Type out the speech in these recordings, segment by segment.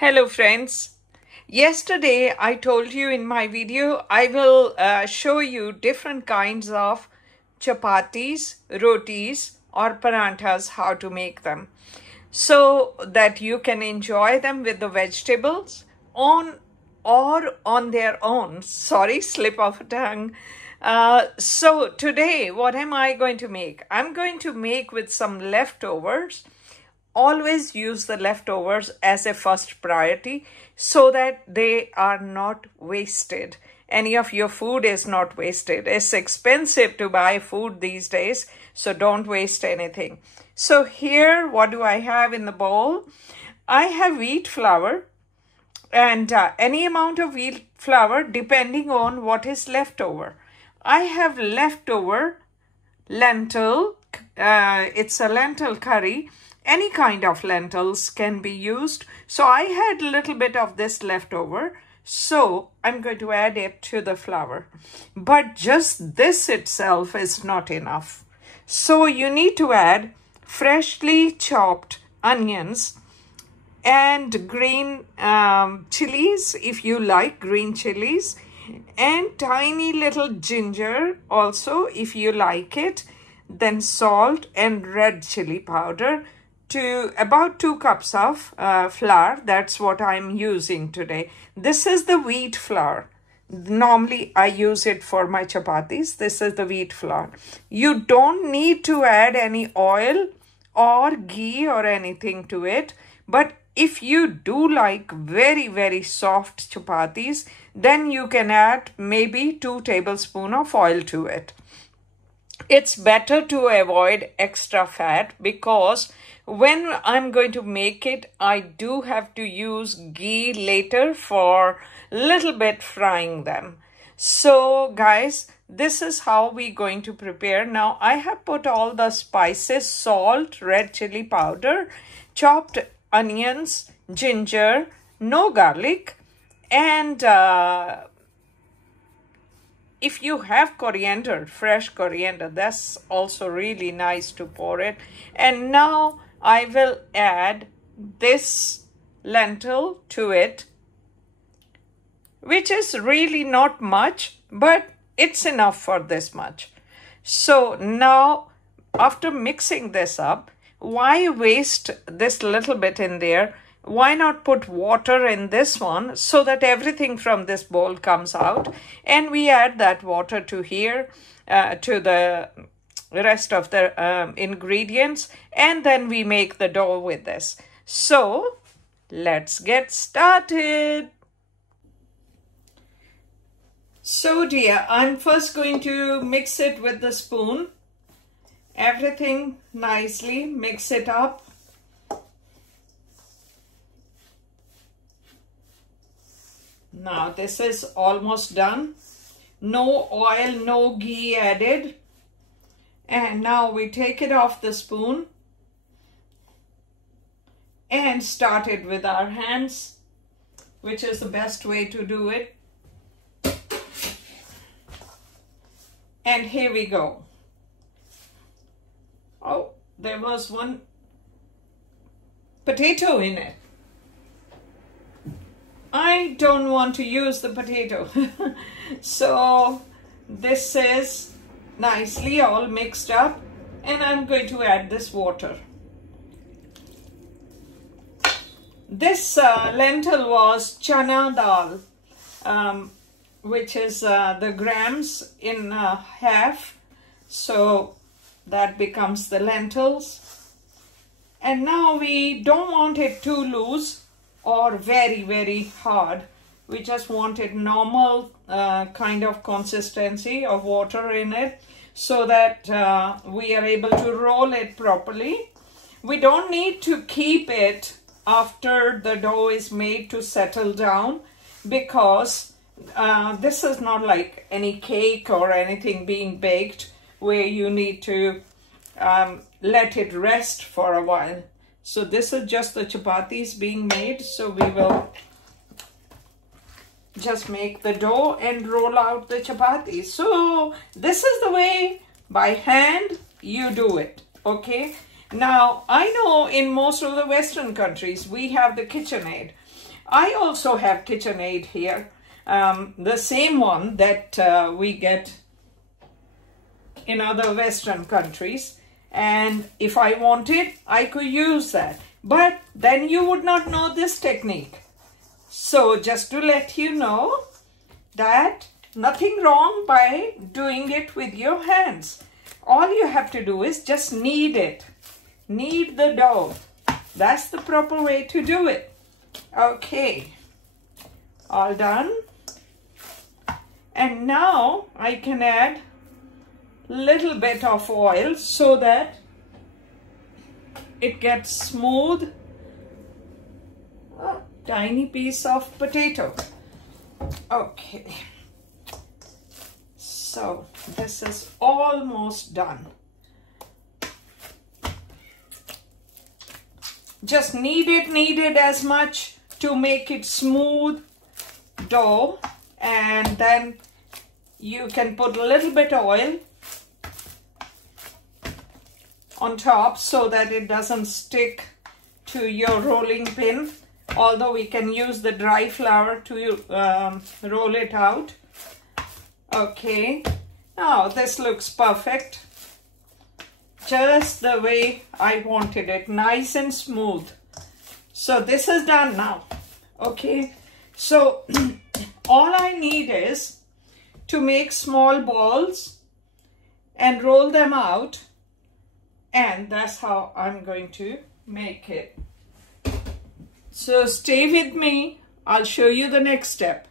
Hello friends. Yesterday I told you in my video I will show you different kinds of chapatis, rotis or paranthas, how to make them so that you can enjoy them with the vegetables on their own. Sorry, slip of a tongue. So today what am I going to make? I'm going to make with some leftovers. Always use the leftovers as a first priority so that they are not wasted. Any of your food is not wasted. It's expensive to buy food these days, so don't waste anything. So here, what do I have in the bowl? I have wheat flour and any amount of wheat flour depending on what is left over. I have leftover lentil. It's a lentil curry. Any kind of lentils can be used. So I had a little bit of this left over. So I'm going to add it to the flour. But just this itself is not enough. So you need to add freshly chopped onions and green chilies, if you like green chilies, and tiny little ginger also, if you like it. Then salt and red chili powder. To about 2 cups of flour. That's what I'm using today. This is the wheat flour. Normally I use it for my chapatis. This is the wheat flour. You don't need to add any oil or ghee or anything to it. But if you do like very, very soft chapatis, then you can add maybe 2 tablespoons of oil to it. It's better to avoid extra fat because when I'm going to make it, I do have to use ghee later for a little bit frying them. So guys, this is how we're going to prepare. Now I have put all the spices, salt, red chili powder, chopped onions, ginger, no garlic, and if you have coriander, fresh coriander, that's also really nice to pour it. And now I will add this lentil to it, which is really not much, but it's enough for this much. So now after mixing this up, why waste this little bit in there? Why not put water in this one so that everything from this bowl comes out, and we add that water to here, to the rest of the ingredients, and then we make the dough with this. So let's get started. So dear, I'm first going to mix it with the spoon. Everything nicely, mix it up. Now this is almost done. No oil, no ghee added. And now we take it off the spoon and start it with our hands, which is the best way to do it. And here we go. Oh, there was one potato in it. I don't want to use the potato. So this is nicely all mixed up, and I'm going to add this water. This lentil was chana dal, which is the grams in half. So that becomes the lentils. And now we don't want it too loose or very, very hard. We just want it normal kind of consistency of water in it so that we are able to roll it properly. We don't need to keep it after the dough is made to settle down, because this is not like any cake or anything being baked where you need to let it rest for a while. So this is just the chapatis being made. So we will just make the dough and roll out the chapatis. So this is the way, by hand, you do it. Okay. Now I know in most of the Western countries we have the KitchenAid. I also have KitchenAid here, the same one that we get in other Western countries. And if I wanted, I could use that. But then you would not know this technique. So just to let you know that nothing wrong by doing it with your hands. All you have to do is just knead it. Knead the dough. That's the proper way to do it. Okay, all done. And now I can add little bit of oil so that it gets smooth. A tiny piece of potato. Okay, so this is almost done. Just knead it as much to make it smooth dough, and then you can put a little bit of oil on top so that it doesn't stick to your rolling pin, although we can use the dry flour to roll it out. Okay, now this looks perfect, just the way I wanted it, nice and smooth. So this is done now. Okay, so all I need is to make small balls and roll them out, and that's how I'm going to make it. So stay with me, I'll show you the next step.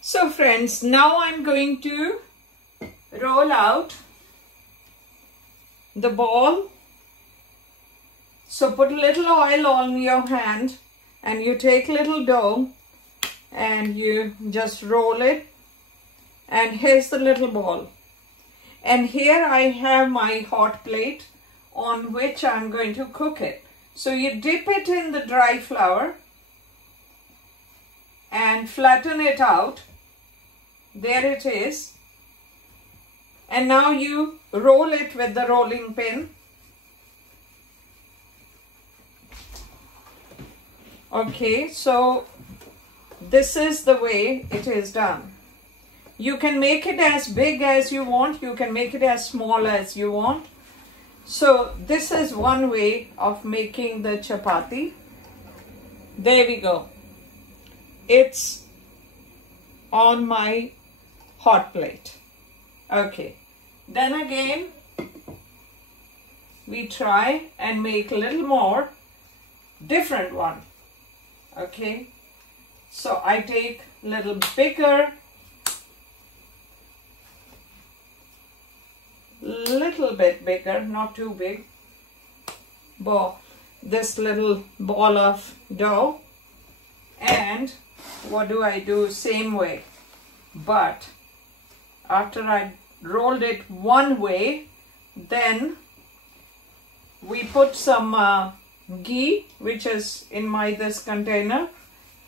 So friends, now I'm going to roll out the ball. So put a little oil on your hand and you take little dough and you just roll it, and here's the little ball. And here I have my hot plate on which I'm going to cook it. So you dip it in the dry flour and flatten it out. There it is. And now you roll it with the rolling pin. Okay, so this is the way it is done. You can make it as big as you want. You can make it as small as you want. So this is one way of making the chapati. There we go. It's on my hot plate. Okay. Then again, we try and make a little more different one. Okay. So I take a little bigger, little bit bigger, not too big, ball, this little ball of dough, and what do I do? Same way, but after I rolled it one way, then we put some ghee, which is in this container,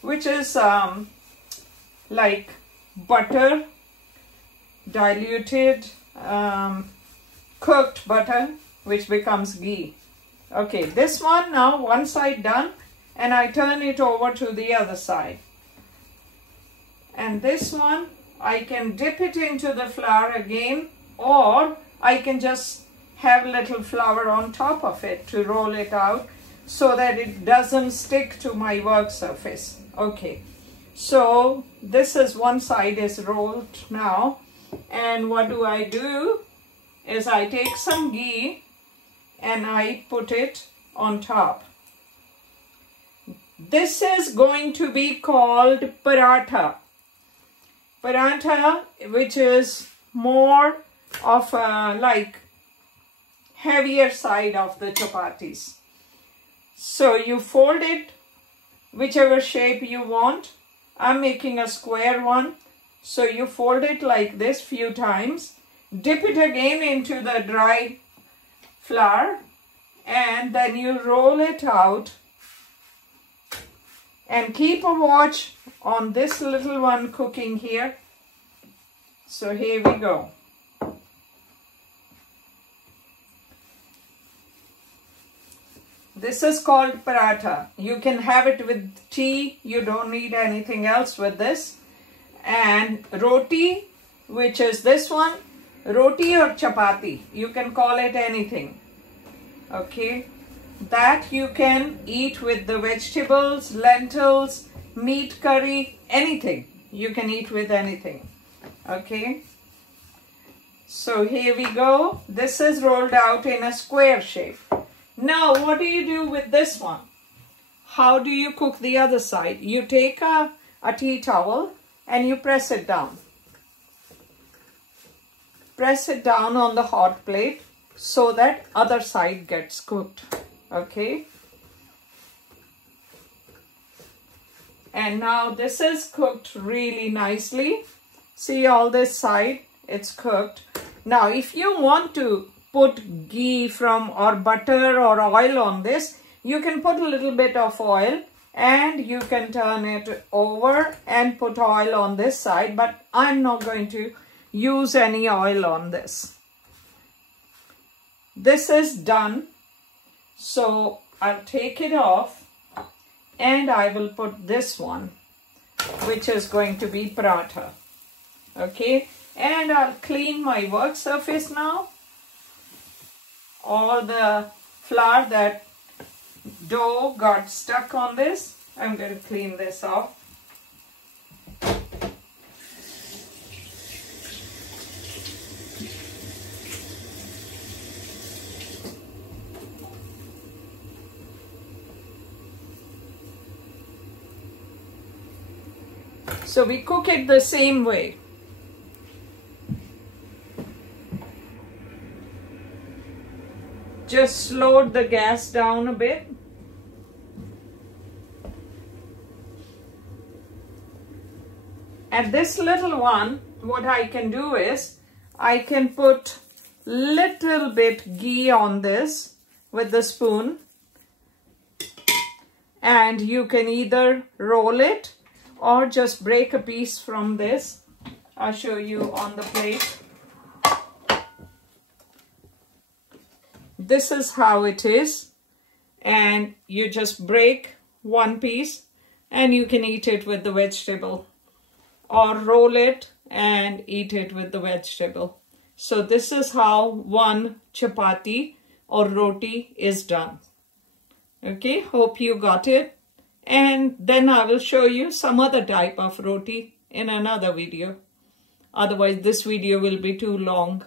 which is like butter, diluted cooked butter, which becomes ghee. Okay, this one now, one side done, and I turn it over to the other side. And this one, I can dip it into the flour again, or I can just have little flour on top of it to roll it out so that it doesn't stick to my work surface. Okay, so this is one side is rolled now, and what do? Is I take some ghee and I put it on top. This is going to be called paratha. Paratha, which is more of a like heavier side of the chapatis. So you fold it whichever shape you want. I'm making a square one. So you fold it like this few times. Dip it again into the dry flour, and then you roll it out, and keep a watch on this little one cooking here. So here we go. This is called paratha. You can have it with tea. You don't need anything else with this. And roti, which is this one, roti or chapatti. You can call it anything. Okay. That you can eat with the vegetables, lentils, meat curry, anything. You can eat with anything. Okay. So here we go. This is rolled out in a square shape. Now, what do you do with this one? How do you cook the other side? You take a tea towel and you press it down. Press it down on the hot plate so that other side gets cooked. Okay. And now this is cooked really nicely. See all this side, it's cooked. Now, if you want to put ghee or butter or oil on this, you can put a little bit of oil and you can turn it over and put oil on this side, but I'm not going to use any oil on this. This is done, so I'll take it off and I will put this one, which is going to be paratha. Okay, and I'll clean my work surface now. All the flour, that dough got stuck on this. I'm going to clean this off. So we cook it the same way. Just slowed the gas down a bit. And this little one, what I can do is, I can put little bit ghee on this with the spoon. And you can either roll it or just break a piece from this. I'll show you on the plate. This is how it is, and you just break one piece and you can eat it with the vegetable, or roll it and eat it with the vegetable. So this is how one chapatti or roti is done. Okay, hope you got it. And then I will show you some other type of roti in another video. Otherwise this video will be too long.